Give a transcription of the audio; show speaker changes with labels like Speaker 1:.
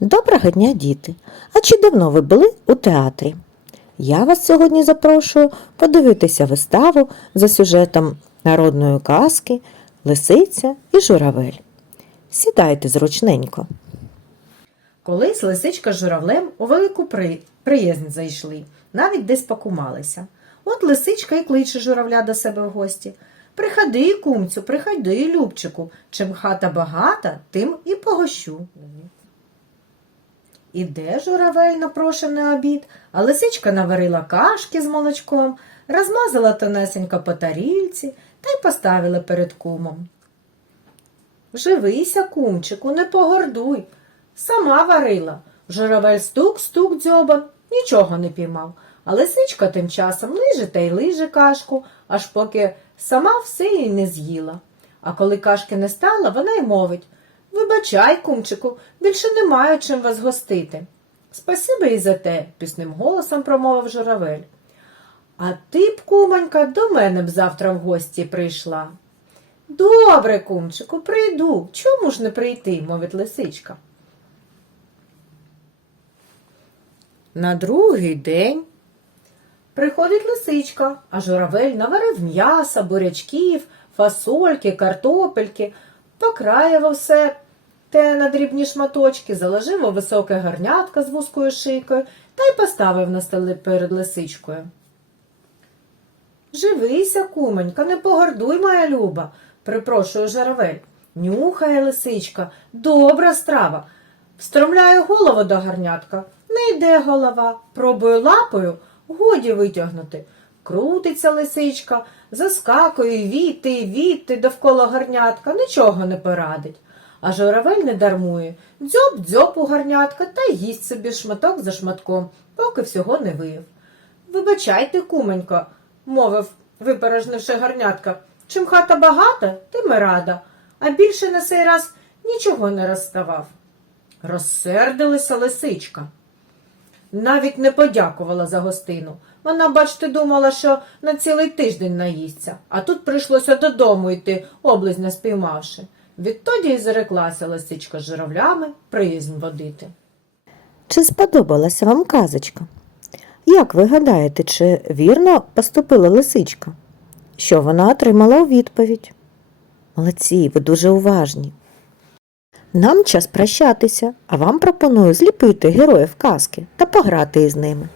Speaker 1: Доброго дня, діти! А чи давно ви були у театрі? Я вас сьогодні запрошую подивитися виставу за сюжетом народної казки Лисиця і журавель. Сідайте зручненько.
Speaker 2: Колись лисичка з журавлем у велику при... приязнь зайшли, навіть десь покумалися. От лисичка і кличе журавля до себе в гості. Приходи, кумцю, приходи, Любчику. Чим хата багата, тим і погощу. Іде журавель на прошений обід, а лисичка наварила кашки з молочком, розмазала тонесенько по тарільці та й поставила перед кумом. Живися, кумчику, не погордуй. Сама варила. Журавель стук-стук дзьобан, нічого не піймав. А лисичка тим часом лиже та й лиже кашку, аж поки сама все її не з'їла. А коли кашки не стало, вона й мовить Вибачай, кумчику, більше не маю чим вас гостити. Спасибі і за те, пісним голосом промовив журавель. А ти б, кумонька, до мене б завтра в гості прийшла. Добре, кумчику, прийду. Чому ж не прийти? мовить лисичка. На другий день приходить лисичка, а журавель наварив м'яса, бурячків, фасольки, картопельки, покраїв все те на дрібні шматочки, заложив у високе гарнятка з вузькою шийкою та й поставив на столі перед лисичкою. Живися, кумонька, не погордуй, моя люба, припрошує журавель. Нюхає лисичка, добра страва. Встромляю голову до гарнятка, не йде голова, пробую лапою, годі витягнути. Крутиться лисичка, заскакує віти віти довкола гарнятка, нічого не порадить. А журавель не дармує, дзьоб дзьоб у гарнятка та їсть собі шматок за шматком, поки всього не виїв. Вибачайте, куменько, мовив, випорожнивши гарнятка. Чим хата багата, тим і рада, а більше на цей раз нічого не розставав. Розсердилася лисичка. Навіть не подякувала за гостину. Вона, бачте, думала, що на цілий тиждень наїсться, а тут прийшлося додому йти, облизня спіймавши. Відтоді й зареклася лисичка журавлями приязнь водити.
Speaker 1: Чи сподобалася вам казочка? Як ви гадаєте, чи вірно поступила лисичка? Що вона отримала у відповідь? Молодці, ви дуже уважні. Нам час прощатися, а вам пропоную зліпити героїв казки та пограти із ними.